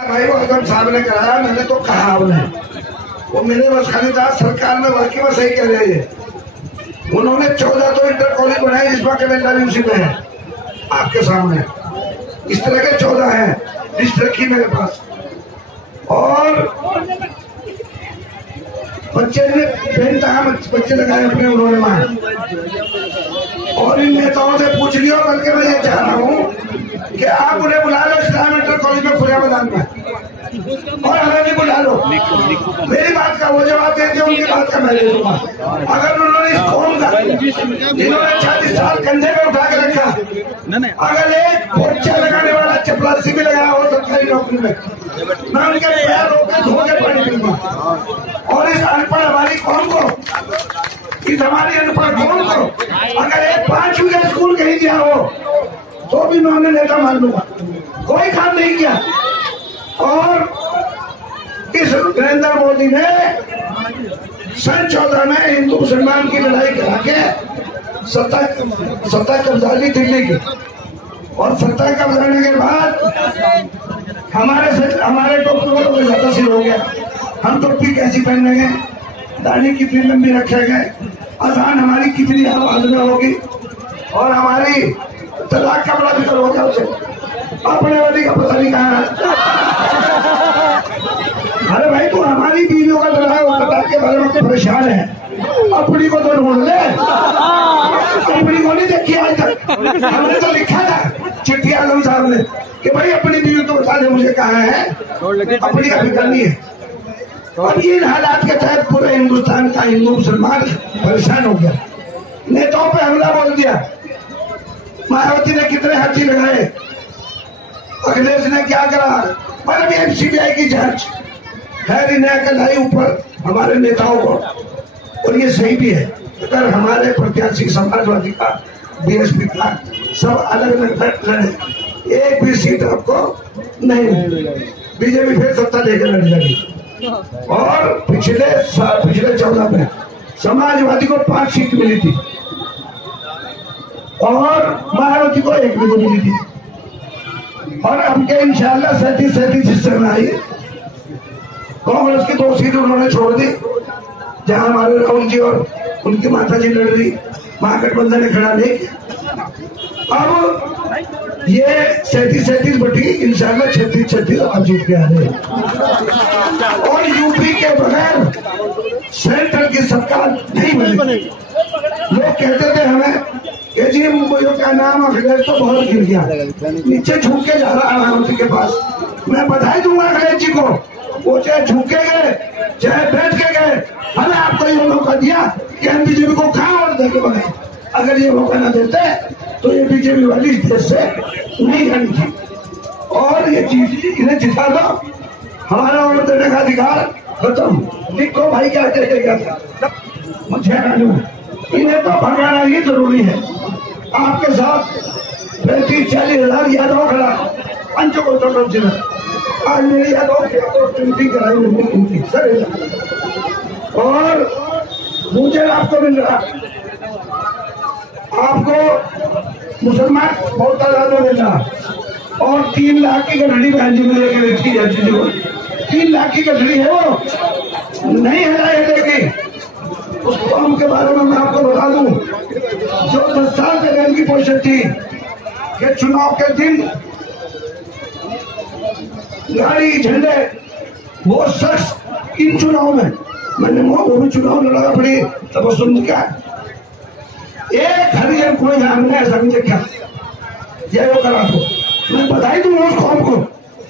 भाई वो आजम साहब ने कराया, मैंने तो कहा उन्हें, वो मेरे बस खाली था। सरकार में वाकई में सही कह रहे हैं। उन्होंने 14 तो इंटर कॉलेज बनाए जिसमें कैलेंडर भी उसी में है आपके सामने। इस तरह के 14 हैं लिस्ट रखी मेरे पास। और बच्चे ने बच्चे लगाए अपने उन्होंने वहां। और इन नेताओं से पूछ लियो, बल्कि मैं ये चाह रहा हूँ कि आप उन्हें बुला लो इस्लाम इंटर कॉलेज में खुले मैदान में, और हमें भी बुला लो। मेरी बात का वो जवाब देंगे, उनकी बात का मैं दे दूंगा। अगर उन्होंने इस कौम का इन्होंने 40 साल कंधे में उठा के रखा, अगर एक पोछा लगाने वाला चपरासी भी लगाया हो सरकारी नौकरी में, मैं उनके पैर रोके धो के पानी पीऊंगा। और इस अनपढ़ हमारी कौम को, इस हमारी अनपढ़ कौम को अगर एक 5 वीघा स्कूल कहीं गया हो तो भी मैं उन्हें नेता मान लूंगा। कोई काम नहीं किया। और इस नरेंद्र मोदी ने सन 14 में हिंदू मुसलमान की लड़ाई करा के सत्ता कब्जा ली दिल्ली की। और सत्ता कब्जाने के बाद हमारे टोपी को ज्यादा सिर हो गया। हम टोपी कैसी पहनने गए, दाढ़ी कितनी लंबी रखे गए, अजान हमारी कितनी आवाज में होगी, और हमारी तलाक का बड़ा फिक्र हो गया उसे। अपने वाली का पता नहीं कहा। अरे भाई तू हमारी बीवियों का तलाक के बारे में तो परेशान है, अपनी को तो ढूंढ ले। अपनी को नहीं देखी आज तक। हमने तो लिखा था चिट्ठी आलम साहब ने कि भाई अपनी बीवी तो बता दे मुझे कहाँ है, अपनी का फिक्र नहीं है। और इन हालात के तहत पूरे हिंदुस्तान का हिंदू मुसलमान परेशान हो गया। नेताओं पे हमला बोल दिया। मायावती ने कितने हाथी लगाए, अखिलेश ने क्या करा, मतलब सीबीआई की जांच। खैर इन्हें अकल आई ऊपर हमारे नेताओं को, और ये सही भी है। अगर हमारे प्रत्याशी समाजवादी का, बीएसपी का, सब अलग अलग लड़े, एक भी सीट आपको नहीं मिलेगी। बीजेपी फिर सत्ता लेकर लड़ जाएगी। और पिछले 14 में समाजवादी को 5 सीट मिली थी और मायावती को 1 भी मिली थी। और अब के इंशाल्लाह 37 हिस्से में आई। कांग्रेस की 2 सीट उन्होंने छोड़ दी, जहां हमारे राहुल जी और उनकी माता जी लड़ रही, महागठबंधन ने खड़ा नहीं किया। अब ये 37 बटी इंशाल्लाह 36 आप जीत के आ रहे। और यूपी के बगैर सेंट्रल की सरकार नहीं बनेगी। लोग कहते थे हमें कि जी मुंबई का नाम अखिलेश तो बहुत गिर गया, नीचे झुक के जा रहा है प्रधानमंत्री के पास। मैं बधाई दूंगा अखिलेश जी को, वो चाहे झुके गए चाहे बैठ के गए, हमें आपको ये मौका दिया कि हम बीजेपी को कहा और देखे बनाए। अगर ये मौका न देते तो ये बीजेपी वाली इस देश से नहीं जानी थी। और ये चीज इन्हें जिता दो, हमारा वोट देने का अधिकार खत्म। लिखो भाई क्या कहेगा था, मुझे इन्हें तो भगाना ही जरूरी है। आपके साथ 35-40 हजार यादव खड़ा पंचकोट जिला। आज मेरी यादव कराई सर, और मुझे आपको मिल रहा, आपको मुसलमान बहुत तादाद में मिल रहा। और 3 लाख की गठड़ी बहन जी में लेकर रखी है, 3 लाख की गठड़ी है, वो नहीं हटाए देगी। उस कौम के बारे में मैं आपको बता दूं, जो 10 साल पहले उनकी पोजीशन थी कि चुनाव के दिन गाड़ी झंडे, वो शख्स इन चुनाव में, मैंने वो भी चुनाव लड़ा पड़ी तब सुन क्या एक हरिजन कोई हमने ऐसा नहीं देखा, ये वो करा दो। मैं बधाई दूंगा उस कौम को,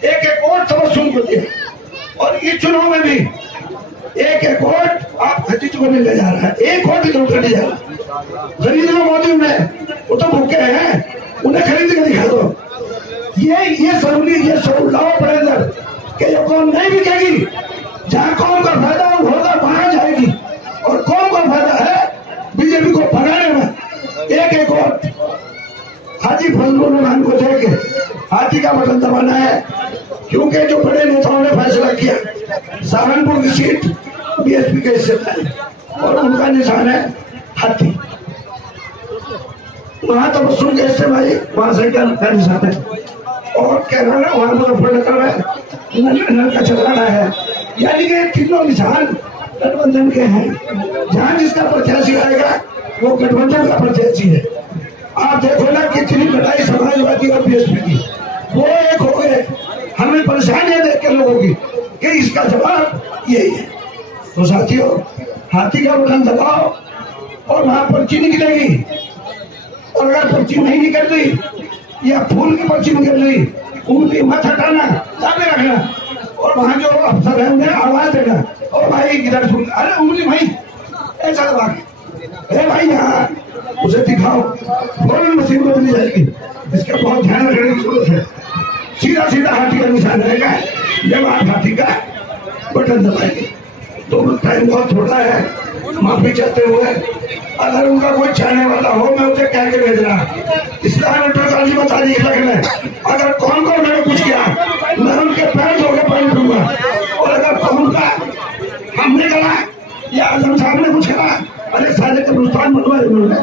एक वोट तब सुन को दिए। और इस चुनाव में भी एक वोट आप खतीज को मिलने जा रहा है, 1 वोट इधर उठने जा रहा है। खरीद लो मोदी उन्हें, वो तो भूखे हैं, उन्हें खरीद के दिखा दो। ये जरूर लाओ अपने अंदर कि ये कौम नहीं बिकेगी। जहां कौम का फायदा होगा वहां जाएगी, और कौम का फायदा है बीजेपी को भगाने में। एक वोट हाजी फजलुर रहमान को देके हाथी का बटन दबाना है, क्योंकि जो बड़े नेताओं ने फैसला किया सहारनपुर की सीट बीएसपी के हिस्से में, और उनका निशान है हाथी। वहां तो सुन के हिस्से भाई वहां से क्या निशान है। और केरला वहां मुजफ्फरनगर में नलका चल रहा है। यानी कि तीनों निशान गठबंधन के हैं। जहां जिसका प्रत्याशी आएगा वो गठबंधन का प्रत्याशी है। आप देखो ना कितनी लड़ाई समाजवादी और बीएसपी की, वो एक हो गए। हमें परेशानियां देख के लोगों की कि इसका जवाब यही है। तो साथियों, हाथी का बटन दबाओ और वहां पर्ची निकलेगी। और अगर पर्ची नहीं निकल रही या फूल की पर्ची निकल रही, उंगली मत हटाना, दाबे रखना और वहां जो अफसर है उन्हें आवाज देना, और भाई इधर सुन, अरे उंगली भाई ऐसा दबा के, भाई यहाँ उसे दिखाओ, फौरन मशीन बदली जाएगी। इसका बहुत ध्यान रखने की जरूरत है। सीधा सीधा हाथी का निशान रहेगा जब आप हाथी का बटन दबाएंगे। तो टाइम बहुत थोड़ा है, माफी चाहते हुए अगर उनका कोई चाहने वाला हो, मैं उसे कह के भेज रहा इस्लाम इंटर बता दी में अगर कौन कौन मैंने कुछ किया, मैं उनके पैर धो के पानी दूंगा। और अगर कौन का हमने करा या आजम साहब ने कुछ करा, अरे सारे कब्रिस्तान बनवाए उन्होंने,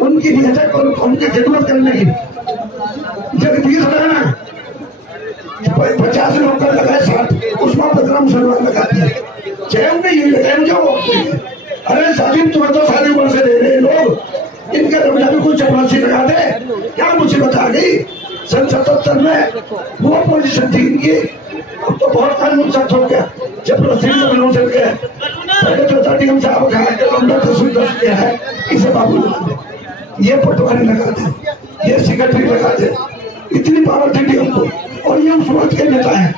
उनकी नियत है उनकी खिदमत करने की। जगदीश रहना 50 लोग कर लगाए 60, उसमें 15 मुसलमान लगा दिए। चैन नहीं हुई है जो, अरे साजिद तुम्हें तो सारी उम्र से दे रहे लोग, इनके रमजा भी कुछ चपरासी लगा दे। क्या मुसीबत आ गई? सन 77 में वो पोजीशन थी इनकी, अब तो बहुत कानून सख्त हो गया। चपरासी में चल गया। पहले तो डीएम साहब कहा कि लंबा दस किया है, इसे बाबू लगा दे, ये पटवारी लगा दे, ये सेक्रेटरी लगा दे। इतनी पावर थी डीएम को, और ये उस वक्त के नेता है।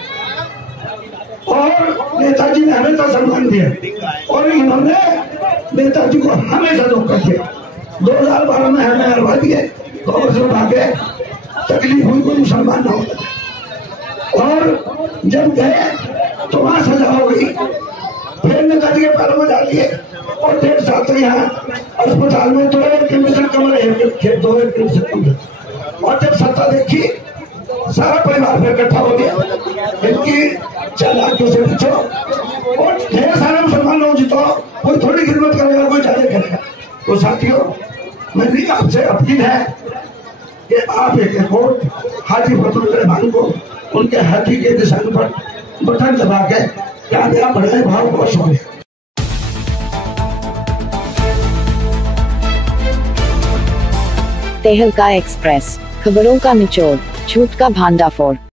और नेताजी ने हमेशा सम्मान दिया और इन्होंने नेताजी को हमेशा धोखा दिया। 2012 में हमें हरवा दिए, कांग्रेस में भागे, तकलीफ हुई कोई मुसलमान न हो। और जब गए तो वहां सजा हो गई, फिर नेताजी के पैरों में डाल दिए और 1.5 साल तक यहाँ अस्पताल में 2 एडमिशन कमरे रखे, 2 एडमिशन कमरे। और जब सत्ता देखी, सारा परिवार में इकट्ठा हो गया। इनकी चालाकियों से पूछो और ढेर सारे मुसलमान लोग जीतो, कोई थोड़ी खिदमत करेगा, कोई ज्यादा करेगा। तो साथियों, मेरी आपसे अपील है कि आप एक वोट हाजी फजलुर रहमान को उनके हाथी के निशान पर बटन दबा के कामयाब बनाए। भाव बहुत शुक्रिया। तहलका एक्सप्रेस, खबरों का निचोड़, झूठ का भांडाफोड़।